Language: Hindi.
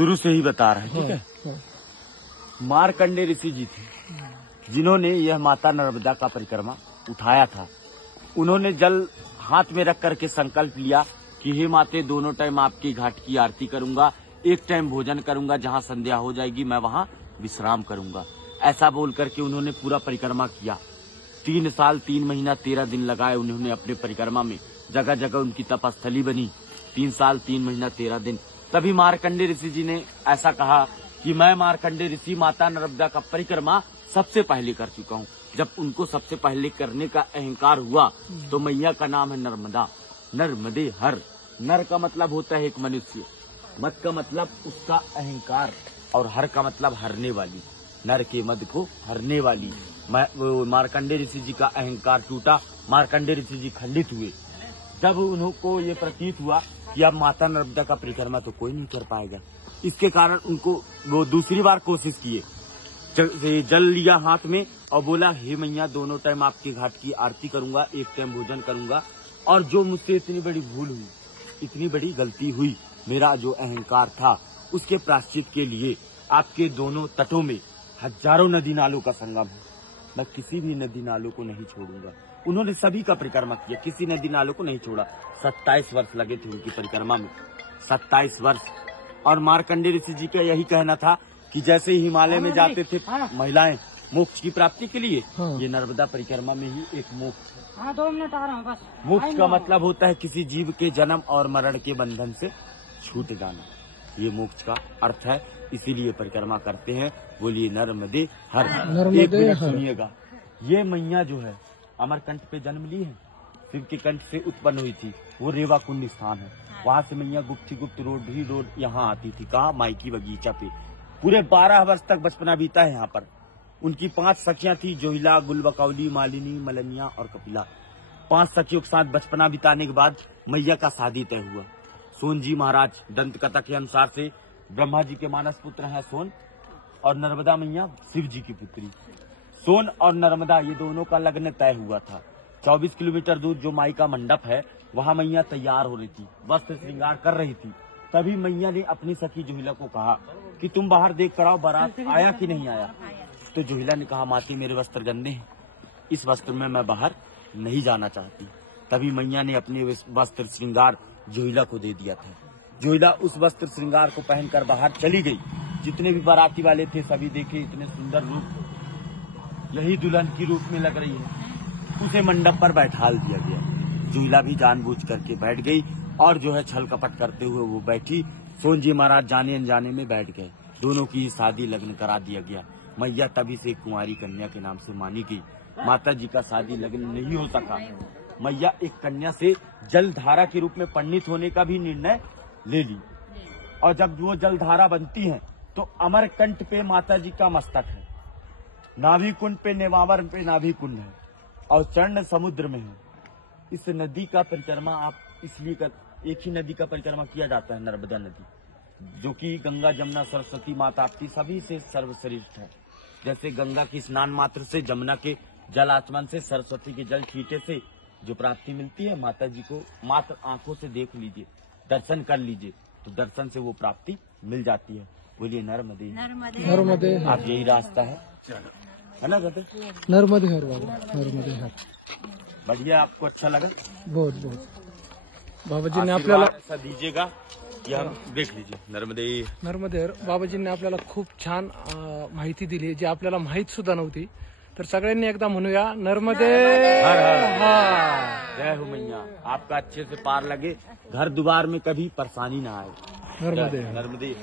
शुरू से ही बता रहे हैं, ठीक है। मार्कंडेय ऋषि जी थे जिन्होंने यह माता नर्मदा का परिक्रमा उठाया था। उन्होंने जल हाथ में रख करके संकल्प लिया कि हे माते, दोनों टाइम आपकी घाट की आरती करूंगा, एक टाइम भोजन करूंगा, जहां संध्या हो जाएगी मैं वहां विश्राम करूंगा। ऐसा बोल करके उन्होंने पूरा परिक्रमा किया। 3 साल 3 महीना 13 दिन लगाए उन्होंने अपने परिक्रमा में, जगह जगह उनकी तपस्थली बनी। 3 साल 3 महीना 13 दिन। तभी मार्कंडेय ऋषि जी ने ऐसा कहा कि मैं मार्कंडेय ऋषि माता नर्मदा का परिक्रमा सबसे पहले कर चुका हूँ। जब उनको सबसे पहले करने का अहंकार हुआ तो मैया का नाम है नर्मदा, नर्मदे हर। नर का मतलब होता है एक मनुष्य, मत का मतलब उसका अहंकार, और हर का मतलब हरने वाली, नर के मद को हरने वाली। मार्कंडेय ऋषि जी का अहंकार टूटा, मार्कंडेय ऋषि जी खंडित हुए। जब उनको ये प्रतीत हुआ कि अब माता नर्मदा का परिक्रमा तो कोई नहीं कर पाएगा, इसके कारण उनको वो दूसरी बार कोशिश किए। जल लिया हाथ में और बोला, हे मैया, दोनों टाइम आपके घाट की आरती करूंगा, एक टाइम भोजन करूंगा, और जो मुझसे इतनी बड़ी भूल हुई, इतनी बड़ी गलती हुई, मेरा जो अहंकार था, उसके प्रायश्चित के लिए आपके दोनों तटों में हजारों नदी नालों का संगम है, मैं किसी भी नदी नालों को नहीं छोड़ूंगा। उन्होंने सभी का परिक्रमा किया, किसी नदी नालों को नहीं छोड़ा। 27 वर्ष लगे थे उनकी परिक्रमा में, 27 वर्ष। और मार्कंडेय ऋषि जी का यही कहना था कि जैसे ही हिमालय में जाते थे महिलाएं मोक्ष की प्राप्ति के लिए, ये नर्मदा परिक्रमा में ही एक मोक्ष है। 2 मिनट आ रहा हूँ बस। मोक्ष का मतलब होता है किसी जीव के जन्म और मरण के बंधन से छूट जाना, ये मोक्ष का अर्थ है। इसीलिए परिक्रमा करते हैं। बोलिए नर्मदे हर। एक मिनट सुनिएगा, ये मैया जो है अमरकंठ पे जन्म ली है, शिव के कंठ से उत्पन्न हुई थी। वो रेवा कुंड स्थान है, वहाँ से मैया गुप्त रोड यहाँ आती थी। कहाँ? माइकी बगीचा पे। पूरे 12 वर्ष तक बचपना बीता है यहाँ पर। उनकी 5 सखियां थी, जोहिला, गुलबकौली, मालिनी, मलनिया और कपिला। 5 सखियों के साथ बचपना बिताने के बाद मैया का शादी तय हुआ। सोन जी महाराज, दंत कथा के अनुसार से ब्रह्मा जी के मानस पुत्र हैं सोन, और नर्मदा मैया शिव जी की पुत्री। सोन और नर्मदा ये दोनों का लग्न तय हुआ था। 24 किलोमीटर दूर जो माई का मंडप है, वहाँ मैया तैयार हो रही थी, वस्त्र श्रृंगार कर रही थी। तभी मैया ने अपनी सखी जोहिला को कहा कि तुम बाहर देख कर आओ, बारात आया कि नहीं आया। तो जोहिला ने कहा, माती मेरे वस्त्र गंदे हैं, इस वस्त्र में मैं बाहर नहीं जाना चाहती। तभी मैया ने अपने वस्त्र श्रृंगार जोहिला को दे दिया था। जोहिला उस वस्त्र श्रृंगार को पहनकर बाहर चली गई। जितने भी बाराती वाले थे सभी देखे, इतने सुंदर रूप, यही दुल्हन की रूप में लग रही है। उसे मंडप पर बैठाल दिया गया। जोहिला भी जानबूझ करके बैठ गई, और जो है छल कपट करते हुए वो बैठी। सोन जी महाराज जाने अनजाने में बैठ गए। दोनों की शादी लग्न करा दिया गया। मैया तभी से कुंवारी कन्या के नाम से मानी गई। माता जी का शादी लग्न नहीं हो सका। मैया एक कन्या से जलधारा के रूप में परिणित होने का भी निर्णय ले ली, और जब वो जलधारा बनती है तो अमरकंठ पे माता जी का मस्तक है, नाभि कुंड पे, नेवावर पे नाभि कुंड है, और चरण समुद्र में है। इस नदी का परिक्रमा आप इसलिए कर, एक ही नदी का परिक्रमा किया जाता है, नर्मदा नदी, जो कि गंगा, जमुना, सरस्वती माता आपकी सभी से सर्वश्रेष्ठ है। जैसे गंगा की स्नान मात्र से, जमुना के जल आचमन से, सरस्वती के जल छींटे से जो प्राप्ति मिलती है, माता जी को मात्र आंखों से देख लीजिए, दर्शन कर लीजिए, तो दर्शन से वो प्राप्ति मिल जाती है। बोलिए नर्मदे नर्मदे। आप यही रास्ता है ना कहते? नर्मदे हर बाबा, नर्मदे हर। बढ़िया, आपको अच्छा लगा? बहुत बहुत। बाबाजींनी आपल्याला ऐसा दीजिएगा कि हम देख लीजिए। नर्मदे हर। बाबाजींनी आपल्याला खूप छान माहिती दिली, जी आपल्याला माहित सुद्धा नव्हती। तर सगळ्यांनी एकदा म्हणूया, नर्मदे हर हर। जय हो मैया, आपका अच्छे से पार लगे, घर द्वार में कभी परेशानी ना आए। नर्मदे। नर्मदे।